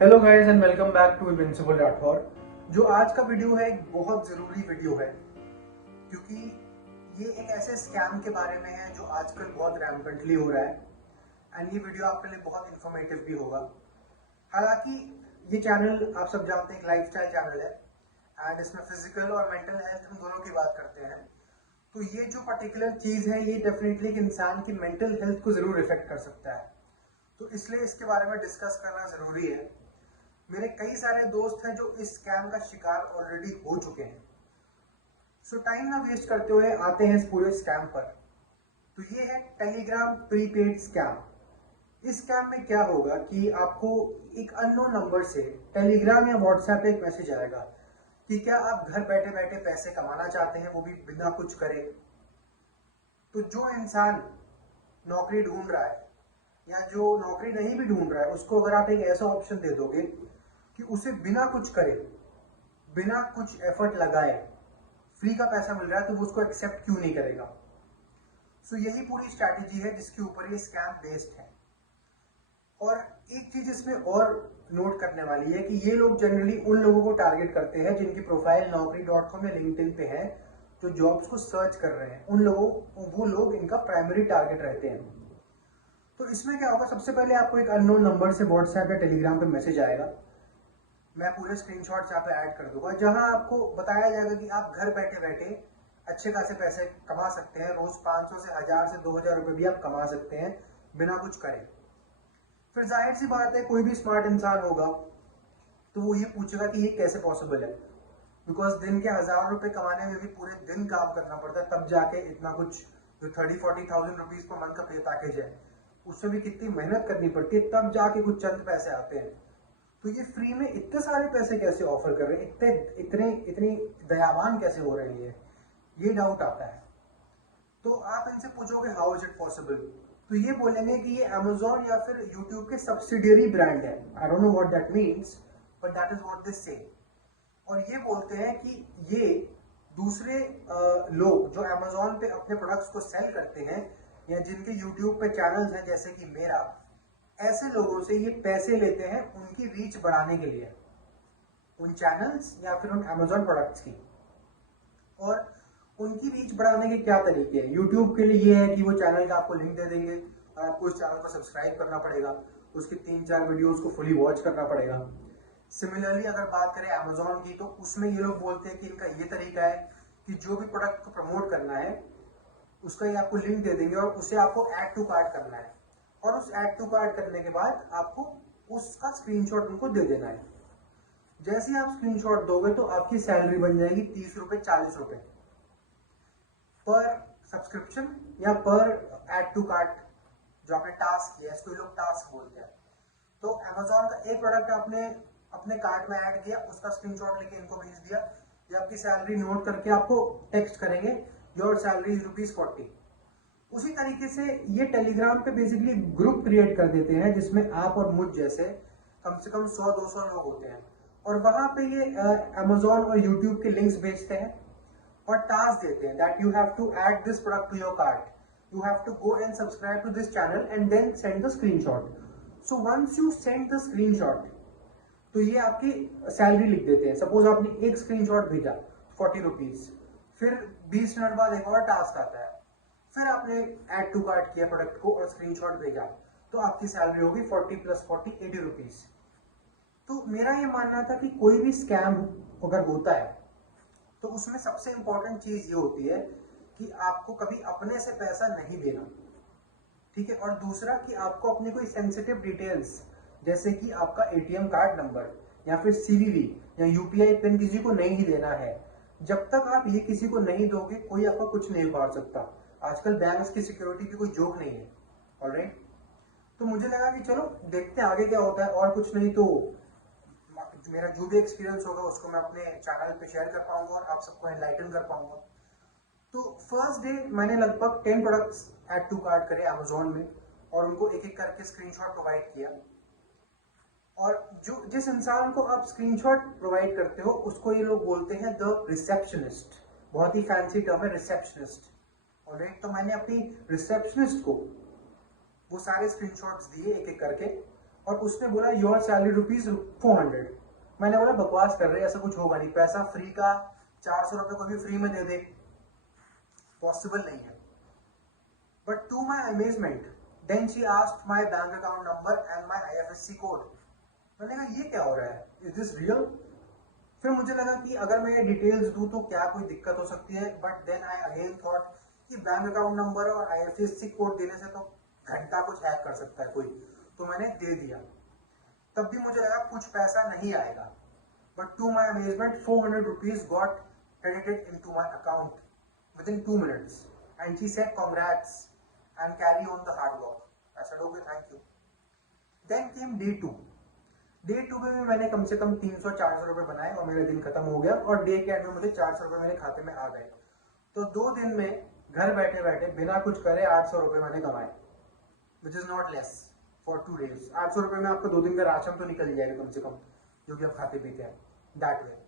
Hello guys and welcome back to Invincible Rathore. जो आज का वीडियो है एक बहुत ज़रूरी वीडियो है क्योंकि ये एक ऐसे स्कैम के बारे में है जो आजकल बहुत रैम्पेंटली हो रहा है एंड ये वीडियो आपके लिए बहुत इन्फॉर्मेटिव भी होगा। हालांकि ये चैनल आप सब जानते हैं एक लाइफस्टाइल चैनल है एंड इसमें फिजिकल और मेंटल हेल्थ हम दोनों की बात करते हैं। तो ये जो पर्टिकुलर चीज़ है ये डेफिनेटली एक इंसान की मेंटल हेल्थ को ज़रूर इफेक्ट कर सकता है, तो इसलिए इसके बारे में डिस्कस करना ज़रूरी है। मेरे कई सारे दोस्त हैं जो इस स्कैम का शिकार ऑलरेडी हो चुके हैं। सो टाइम ना वेस्ट करते हुए आते हैं इस पूरे स्कैम पर। तो ये है टेलीग्राम प्रीपेड स्कैम। इस स्कैम में क्या होगा कि आपको एक अननोन नंबर से टेलीग्राम या व्हाट्सएप पे एक मैसेज आएगा कि क्या आप घर बैठे बैठे पैसे कमाना चाहते हैं, वो भी बिना कुछ करे। तो जो इंसान नौकरी ढूंढ रहा है या जो नौकरी नहीं भी ढूंढ रहा है उसको अगर आप एक ऐसा ऑप्शन दे दोगे कि उसे बिना कुछ करे, बिना कुछ एफर्ट लगाए फ्री का पैसा मिल रहा है, तो वो उसको एक्सेप्ट क्यों नहीं करेगा। सो यही पूरी स्ट्रैटेजी है जिसके ऊपर ये स्कैम बेस्ड है। और एक चीज इसमें और नोट करने वाली है कि ये लोग जनरली उन लोगों को टारगेट करते हैं जिनकी प्रोफाइल naukri.com या लिंक्डइन पे है, जो जॉब्स को सर्च कर रहे हैं। वो लोग इनका प्राइमरी टारगेट रहते हैं। तो इसमें क्या होगा, सबसे पहले आपको एक अननोन नंबर से व्हाट्सएप या टेलीग्राम पे मैसेज आएगा। मैं पूरे स्क्रीनशॉट्स यहाँ पे ऐड कर दूंगा, जहां आपको बताया जाएगा कि आप घर बैठे बैठे अच्छे खासे पैसे कमा सकते हैं। रोज 500 से 1000 से 2000 रुपए भी आप कमा सकते हैं बिना कुछ करें। फिर जाहिर सी बात है कोई भी स्मार्ट इंसान होगा तो वो ये पूछेगा कि ये कैसे पॉसिबल है, बिकॉज दिन के 1000 रुपए कमाने में भी पूरे दिन काम करना पड़ता है, तब जाके इतना कुछ जो 30-40,000 रुपीज पर मंथ का पे पैकेज है उसमें भी कितनी मेहनत करनी पड़ती है, तब जाके कुछ चंद पैसे आते हैं। तो ये फ्री में इतने सारे पैसे कैसे ऑफर कर रहे हैं, इतनी दयावान कैसे हो रही है, ये डाउट आता है। तो आप इनसे पूछोगे हाउ इज इट पॉसिबल, तो ये बोलेंगे कि ये अमेजोन या फिर यूट्यूब के सब्सिडियरी ब्रांड है। I don't know what that means but that is what they से। और ये बोलते हैं कि ये दूसरे लोग जो अमेजोन पे अपने प्रोडक्ट्स को सेल करते हैं या जिनके यूट्यूब पे चैनल्स हैं जैसे कि मेरा, ऐसे लोगों से ये पैसे लेते हैं उनकी रीच बढ़ाने के लिए, उन चैनल्स या फिर उन अमेजोन प्रोडक्ट्स की। और उनकी रीच बढ़ाने के क्या तरीके हैं, यूट्यूब के लिए ये है कि वो चैनल का आपको लिंक दे देंगे और आपको उस चैनल को सब्सक्राइब करना पड़ेगा, उसके 3-4 वीडियोस को फुली वॉच करना पड़ेगा। सिमिलरली अगर बात करें अमेजोन की, तो उसमें ये लोग बोलते हैं कि इनका ये तरीका है कि जो भी प्रोडक्ट को प्रमोट करना है उसका ये आपको लिंक दे देंगे और उसे आपको ऐड टू कार्ट करना है, और उस ऐड टू कार्ट करने के बाद आपको उसका स्क्रीनशॉट उनको दे देना है। जैसे ही आप स्क्रीनशॉट दोगे तो आपकी सैलरी बन जाएगी 30 रुपए 40 रुपए पर सब्सक्रिप्शन या पर ऐड टू कार्ट जो आपने टास्क किया, इसको लोग टास्क बोलते हैं। तो अमेजोन का एक प्रोडक्ट आपने अपने कार्ट में ऐड किया, उसका स्क्रीनशॉट लेके इनको भेज दिया, ये आपकी सैलरी नोट करके आपको टेक्स्ट करेंगे योर सैलरी इज ₹40। उसी तरीके से ये टेलीग्राम पे बेसिकली ग्रुप क्रिएट कर देते हैं जिसमें आप और मुझ जैसे कम से कम 100-200 लोग होते हैं, और वहां पे ये अमेजोन और यूट्यूब के लिंक्स भेजते हैं और टास्क देते हैं that you have to add this product to your cart, you have to go and subscribe to this channel and then send the screenshot. So once you send the screenshot तो ये आपकी salary लिख देते हैं। Suppose आपने एक screenshot भेजा 40 rupees, फिर 20 मिनट बाद एक और टास्क आता है, फिर आपने ऐड टू कार्ट किया प्रोडक्ट को और स्क्रीनशॉट भेजा, तो आपकी सैलरी होगी 40 + 40 80 रुपीज। तो मेरा ये मानना था कि कोई भी स्कैम अगर होता है तो उसमें सबसे इंपॉर्टेंट चीज ये होती है कि आपको कभी अपने से पैसा नहीं देना, ठीक है। और दूसरा कि आपको अपनी कोई सेंसिटिव डिटेल्स जैसे कि आपका एटीएम कार्ड नंबर या फिर सीवीवी या यूपीआई पिन किसी को नहीं देना है। जब तक आप ये किसी को नहीं दोगे कोई आपका कुछ नहीं उखाड़ सकता। आजकल बैंक्स की सिक्योरिटी की कोई जोक नहीं है, ऑलराइट। तो मुझे लगा कि चलो देखते हैं आगे क्या होता है, और कुछ नहीं तो मेरा जो भी एक्सपीरियंस होगा उसको मैं अपने चैनल पे शेयर कर पाऊंगा और आप सबको एनलाइटन कर पाऊंगा। तो फर्स्ट डे मैंने लगभग 10 प्रोडक्ट्स ऐड टू कार्ट करे अमेजोन में और उनको एक एक करके स्क्रीनशॉट प्रोवाइड किया। और जो जिस इंसान को आप स्क्रीनशॉट प्रोवाइड करते हो उसको ये लोग बोलते हैं द रिसेप्शनिस्ट, बहुत ही फैंसी टर्म है रिसेप्शनिस्ट, ऑलराइट। तो मैंने अपनी रिसेप्शनिस्ट को वो सारे स्क्रीनशॉट्स दिए एक एक करके और उसने बोला योर सैलरी ₹400। मैंने बोला बकवास कर रहे, ऐसा कुछ होगा नहीं, पैसा फ्री का 400 रुपये कोई भी फ्री में दे दे, पॉसिबल नहीं है। But to my amazement then she asked my bank account number and my IFSC code. मैंने कहा ये क्या हो रहा है, इज दिस रियल? फिर मुझे लगा कि अगर मैं ये डिटेल्स दूं तो क्या कोई दिक्कत हो सकती है, but then I again thought कि बैंक अकाउंट नंबर और IFSC कोड देने से तो घंटा कुछ हैक कर सकता है कोई, तो मैंने दे दिया। तब भी मुझे लगा कुछ पैसा नहीं आएगा, but to my amazement 400 rupees got credited into my account within 2 minutes and she said congrats and carry on the hard work. I said okay, thank you. Then came day 2. Day 2 में भी मैंने कम से कम 300-400 रुपए बनाए और मेरा दिन खत्म हो गया और डे के एंड में मुझे 400 रुपए मेरे खाते में आ गए। तो 2 दिन में घर बैठे बैठे बिना कुछ करे 800 रुपए मैंने कमाए, which is not less for 2 days। 800 रुपए में आपका 2 दिन का राशन तो निकल जाएगा कम से कम, जो कि आप खाते पीते हैं दैट वे।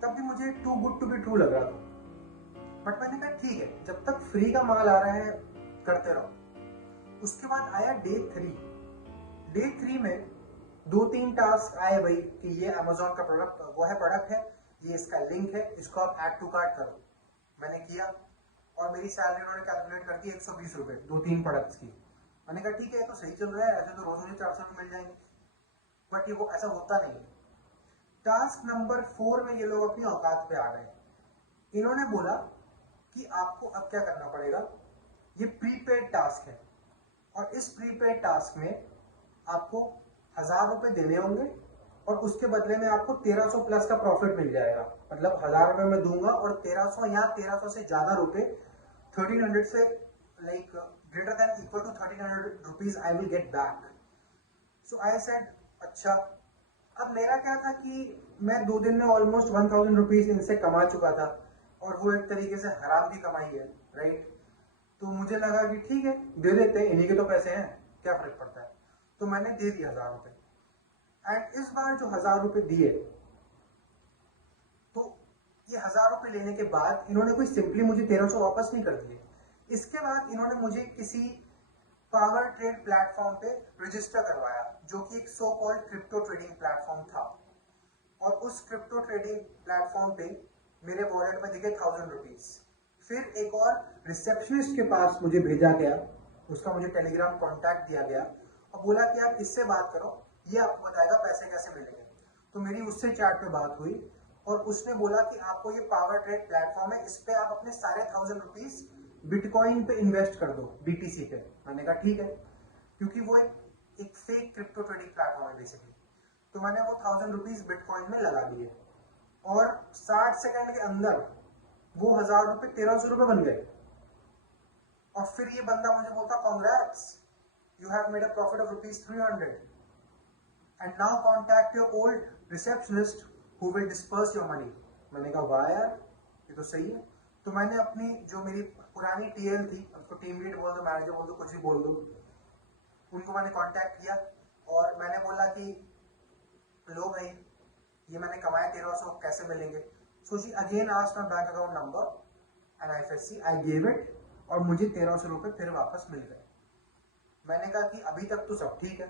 तब भी मुझे too good to be true लग रहा था, बट मैंने कहा ठीक है, जब तक फ्री का माल आ रहा है करते रहो। उसके बाद आया डे 3। डे 3 में 2-3 टास्क आए भाई कि ये Amazon का प्रोडक्ट, वो है प्रोडक्ट है, ये इसका लिंक है, इसको आप ऐड टू कार्ट करो। मैंने किया और मेरी सैलरी उन्होंने कैलकुलेट कर दी 120 रुपए 2-3 प्रोडक्ट्स की। मैंने कहा ठीक है, ये तो सही चल रहा है, ऐसे तो रोज मुझे 400 रुपए मिल जाएंगे, बट ये वो ऐसा होता नहीं है। टास्क नंबर 4 में ये लोग अपनी औकात पे आ गए। इन्होंने बोला कि आपको अब क्या करना पड़ेगा, ये प्रीपेड टास्क है और इस प्रीपेड टास्क में आपको 1000 रुपए देने होंगे और उसके बदले में आपको 1300 प्लस का प्रॉफिट मिल जाएगा। मतलब 1000 रुपए मैं दूंगा और 1300 या 1300 से ज्यादा रुपए, 1300 से like greater than equal to 1300 rupees I will get back. So I said अच्छा। अब मेरा क्या था कि मैं 2 दिन में ऑलमोस्ट 1000 रुपीज इनसे कमा चुका था और वो एक तरीके से हराम की कमाई है, राइट? तो मुझे लगा कि ठीक है, दे देते हैं, इन्हीं के तो पैसे हैं, क्या फर्क पड़ता है। तो मैंने दे दिया 1000 रुपए। एंड इस बार जो 1000 रुपए दिए, तो ये 1000 रुपए लेने के बाद इन्होंने कोई सिंपली मुझे 1300 वापस नहीं कर दिए। इसके बाद इन्होंने मुझे किसी पावर ट्रेड प्लेटफॉर्म पे रजिस्टर करवाया, जो कि एक so called crypto trading platform था। और उस क्रिप्टो ट्रेडिंग प्लेटफॉर्म पे मेरे वॉलेट में दिखे 1000 रुपीज। फिर एक और रिसेप्शनिस्ट के पास मुझे भेजा गया, उसका मुझे टेलीग्राम कॉन्टैक्ट दिया गया और बोला कि आप इससे बात करो, ये आपको बताएगा पैसे कैसे मिलेंगे। तो मेरी उससे चैट पे बात हुई और उसने बोला कि आपको ये पावर ट्रेड प्लेटफॉर्म है, इस पे आप अपने सारे 1000 रुपीज बिटकॉइन पे इन्वेस्ट कर दो, BTC पे। मैंने कहा ठीक है, क्योंकि वो एक फेक क्रिप्टो ट्रेडिंग प्लेटफॉर्म है बेसिकली। तो मैंने वो 1000 रुपीज बिटकॉइन में लगा दिए और 60 सेकंड के अंदर वो 1000 रुपए 1300 रुपए बन गए। और फिर ये बंदा मुझे बोलता congrats, you have made a profit of ₹300 and now contact your old receptionist who will disperse your money। मैंने कहा वाह यार, ये तो सही है। तो मैंने अपनी जो मेरी पुरानी TL थी, उसको टीम लीड बोल दो, मैनेजर बोल दो, कुछ भी बोल दो, उनको मैंने कांटेक्ट किया और मैंने बोला कि लो भाई, ये मैंने कमाया 1300, कैसे मिलेंगे। So she again asked my bank account number and IFSC, I gave it और मुझे 1300 रुपए फिर वापस मिल गए। मैंने कहा कि अभी तक तो सब ठीक है।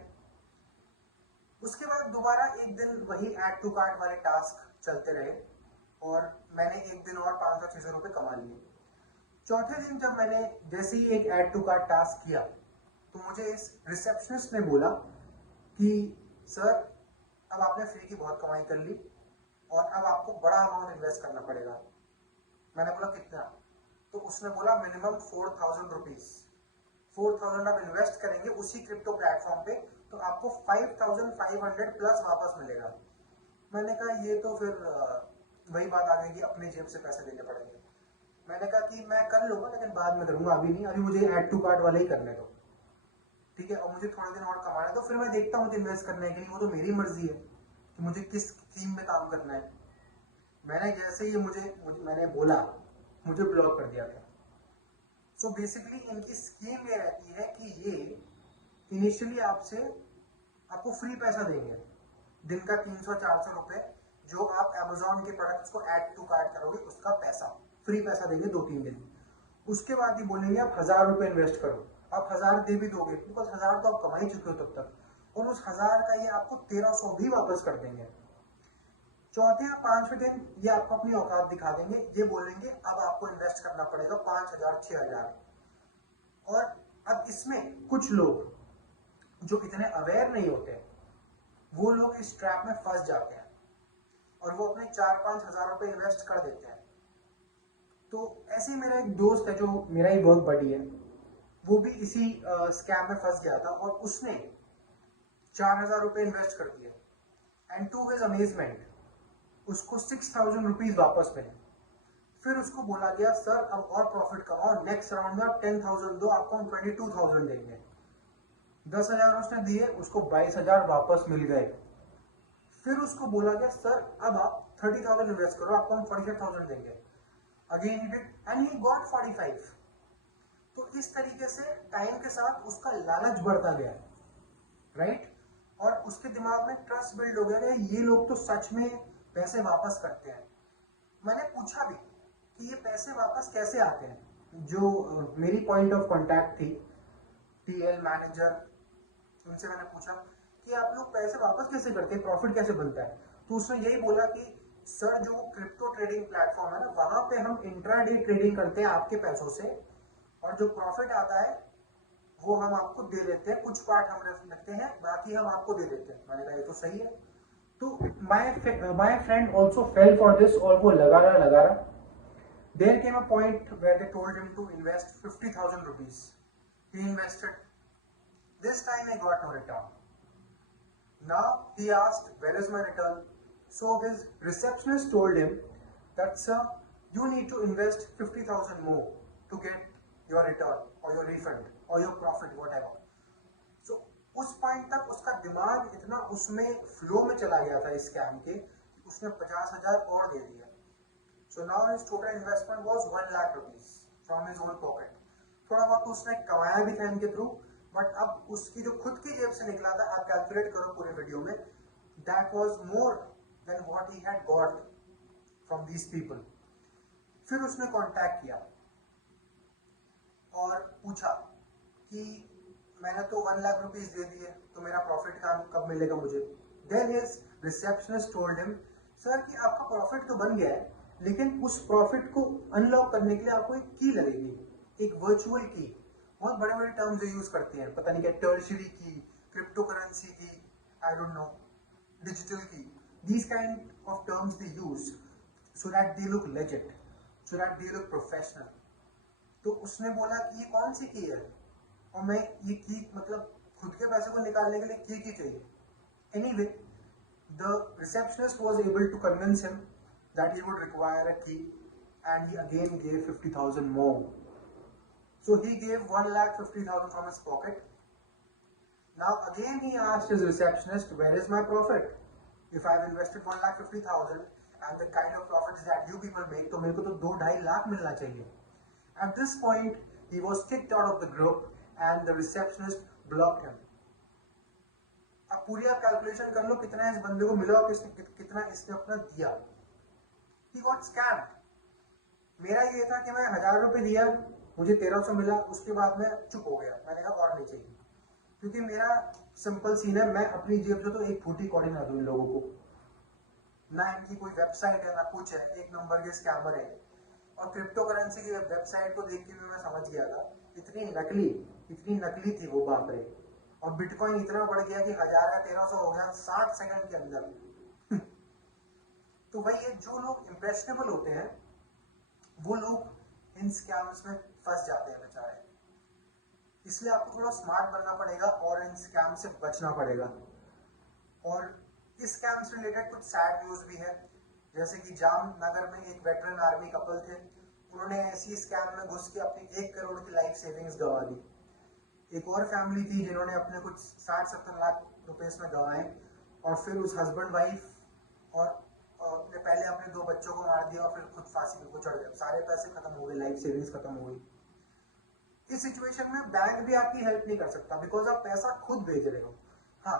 उसके बाद दोबारा एक दिन वही ऐड टू कार्ट वाले टास्क चलते रहे और मैंने एक दिन और 500-600 रुपए कमा लिए। चौथे दिन जब मैंने जैसे ही एक ऐड टू कार्ट टास्क किया, तो मुझे इस रिसेप्शनिस्ट ने बोला कि सर, अब आपने फ्री की बहुत कमाई कर ली और अब आपको बड़ा अमाउंट इन्वेस्ट करना पड़ेगा। मैंने बोला कितना? तो उसने बोला मिनिमम 4000 रुपीज। 4000 आप इन्वेस्ट करेंगे उसी क्रिप्टो प्लेटफॉर्म पे तो आपको 5500 प्लस वापस मिलेगा। मैंने कहा ये तो फिर वही बात आ गई कि अपने जेब से पैसे देने पड़ेंगे। मैंने कहा कि मैं कर लूंगा लेकिन बाद में करूंगा, अभी नहीं, अभी मुझे ऐड टू कार्ट वाले ही करने दो, ठीक है, और मुझे थोड़े दिन और कमाने दो, फिर मैं देखता हूँ इन्वेस्ट करने के लिए, वो तो मेरी मर्जी है कि मुझे किस थीम में काम करना है। मैंने जैसे ही मैंने बोला, मुझे ब्लॉक कर दिया था। सो बेसिकली इनकी स्कीम ये रहती है कि ये इनिशियली आपको फ्री पैसा देंगे, दिन का 300-400 रुपए, जो आप Amazon के प्रोडक्ट्स को ऐड टू कार्ट करोगे उसका पैसा, फ्री पैसा देंगे 2-3 दिन। उसके बाद ही बोलेंगे आप 1000 रुपए इन्वेस्ट करो। आप 1000 दे भी दोगे बिकॉज 1000 तो आप कमा ही चुके हो तब तक, और उस 1000 का ये आपको 1300 भी वापस कर देंगे। चौथे या पांचवें दिन ये आपको अपनी औकात दिखा देंगे, ये बोलेंगे अब आपको इन्वेस्ट करना पड़ेगा 5000 6000। और अब इसमें कुछ लोग जो इतने अवेयर नहीं होते, वो लोग इस ट्रैप में फंस जाते हैं और वो अपने 4-5 हजार रुपए इन्वेस्ट कर देते हैं। तो ऐसे ही मेरा एक दोस्त है जो मेरा ही वर्क बडी है, वो भी इसी स्कैम में फंस गया था और उसने 4000 रुपए इन्वेस्ट कर दिए एंड टू हिज अमेजमेंट उसको 6000 रुपीज वापस मिले। फिर उसको बोला गया सर अब और प्रॉफिट कमाओ, नेक्स्ट राउंड में आप 10,000 दो, आपको हम 22,000 देंगे। 10,000 उसने दिए, उसको 22,000 वापस मिल गए। फिर उसको बोला गया सर अब आप 30,000 इन्वेस्ट करो, आपको हम 45,000 देंगे। Again he did and he got 45। तो इस तरीके से टाइम के साथ उसका लालच बढ़ता गया, राइट? और उसके दिमाग में ट्रस्ट बिल्ड हो गया ये लोग तो सच में पैसे वापस करते हैं। मैंने पूछा भी कि ये पैसे वापस कैसे आते हैं। जो मेरी पॉइंट ऑफ कांटेक्ट थी, टीएल मैनेजर, उनसे मैंने पूछा कि आप लोग पैसे वापस कैसे करते हैं, प्रॉफिट कैसे बनता है? तो उसने यही बोला कि सर जो क्रिप्टो ट्रेडिंग प्लेटफॉर्म है ना, वहां पे हम इंट्राडे ट्रेडिंग करते हैं आपके पैसों से, और जो प्रॉफिट आता है वो हम आपको दे देते हैं, कुछ पार्ट हम रखते हैं, बाकी हम आपको दे देते हैं। मैंने कहा ये तो सही है। तो my friend also fail for this, और वो लगा रहा। There came a point where they told him to invest 50,000 rupees. He invested. This time he got no return. Now he asked, where is my return? So his receptionist told him that sir, you need to invest 50,000 more to get your return or your refund or your profit, whatever. So उस point तक उसका दिमाग इतना उसमें flow में चला गया था इस स्कैम के, उसने 50,000 और दे दिया। So now his total investment was 1 lakh rupees from his own pocket. थोड़ा बहुत उसने कमाया भी था इनके थ्रू, बट अब उसकी जो खुद की जेब से निकला था, आप कैलकुलेट करो पूरे वीडियो में, that was more than what he had got from these people. फिर उसने कांटेक्ट किया और पूछा कि मैंने तो 1 लाख रुपीस दे दिए, तो मेरा प्रॉफिट कब मिलेगा मुझे? Then his receptionist told him, sir कि आपका प्रॉफिट तो बन गया है, लेकिन उस प्रॉफिट को अनलॉक करने के लिए आपको एक की लगेगी, एक वर्चुअल की। बहुत बड़े बड़े टर्म्स यूज करते हैं, पता नहीं क्या, टर्शियरी की, क्रिप्टो करेंसी की, आई डोंट नो, डिजिटल की, these kind of terms they use so that they look legit, so that they look professional. तो उसने बोला कि ये कौन सी की है, और मैं ये की मतलब खुद के पैसे को निकालने के लिए की चाहिए। Anyway, the receptionist was able to convince him that he would require a key, and he again gave 50,000 more. So he gave 1,50,000 from his pocket. Now again he asked his receptionist, where is my profit? If I've invested 1,50,000 and the kind of profits that you people make, तो मेरे को तो 2-2.5 लाख मिलना चाहिए। At this point he was kicked out of the group and the receptionist blocked him. अब पूरी आप calculation कर लो कितना इस बंदे को मिला और कितना इसने अपना दिया। He got scammed. मेरा ये था कि मैं 1000 रुपए दिया, मुझे 1300 मिला, उसके बाद मैं चुप हो गया, मैंने कहा और नहीं चाहिए, क्योंकि मेरा सिंपल सीन है, मैं अपनी जेब से तो एक फूटी कौड़ी ना दूं इन लोगों को, ना इनकी कोई वेबसाइट है ना कुछ है, एक नंबर के स्कैमर है। और क्रिप्टो करेंसी की वेबसाइट को देख के भी मैं समझ गया था, इतनी नकली थी वो, बाप रे। और बिटकॉइन इतना बढ़ गया कि 1000 का 1300 हो गया 60 सेकंड के अंदर। तो वही है, जो लोग इम्प्रेशनेबल होते हैं वो लोग इन स्कैम्स में फंस जाते हैं बेचारे। इसलिए आपको थोड़ा स्मार्ट बनना पड़ेगा और इन स्कैम से बचना पड़ेगा। और इस स्कैम से रिलेटेड कुछ सैड न्यूज भी है, जैसे कि जामनगर में एक वेटरन आर्मी कपल थे, उन्होंने ऐसी स्कैम में घुस के अपनी 1 करोड़ की लाइफ सेविंग्स गंवा दी। एक और फैमिली थी जिन्होंने अपने कुछ 60-70 लाख रुपए इसमें गंवाए, और फिर उस हस्बैंड वाइफ और ने पहले अपने 2 बच्चों को मार दिया और फिर खुद फांसी पे चढ़ गए, सारे पैसे खत्म हो गए, लाइफ सेविंग्स खत्म हो गई। इस सिचुएशन में बैंक भी आपकी हेल्प नहीं कर सकता, बिकॉज आप पैसा खुद भेज रहे हो। हाँ,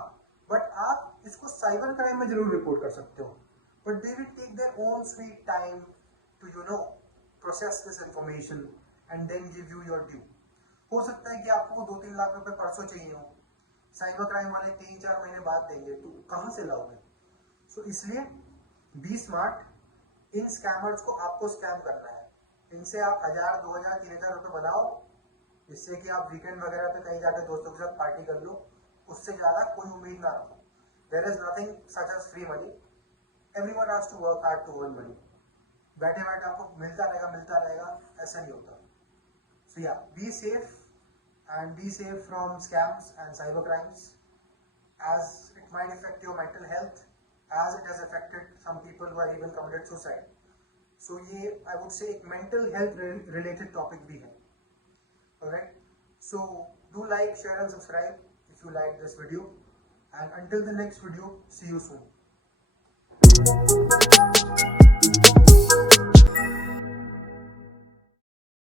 बट आप इसको साइबर क्राइम में जरूर रिपोर्ट कर सकते हो, but they will take their own sweet time to process this information and then give you your due. हो सकता है कि आपको 2-3 लाख रुपए परसों चाहिए हो, साइबर क्राइम वाले 3-4 महीने बाद देंगे, तो कहां से लाओगे? सो इसलिए बी स्मार्ट, इन स्कैमर्स को आपको स्कैम करना है। इनसे आप 1000, 2000, 3000 रुपए बनाओ, जिससे कि आप वीकेंड वगैरह पे कहीं जाके दोस्तों के साथ पार्टी कर लो। उससे ज्यादा कोई उम्मीद ना रखो। There is nothing such as free money, everyone has to work hard to earn money. बैठे बैठे आपको मिलता रहेगा, ऐसा नहीं होता। सो या, be safe and be safe from scams and cyber crimes, as it might affect your mental health as it has affected some people who have even committed suicide. So ये I would say एक mental health related topic भी है. Alright, so do like, share and subscribe if you like this video, and until the next video, see you soon.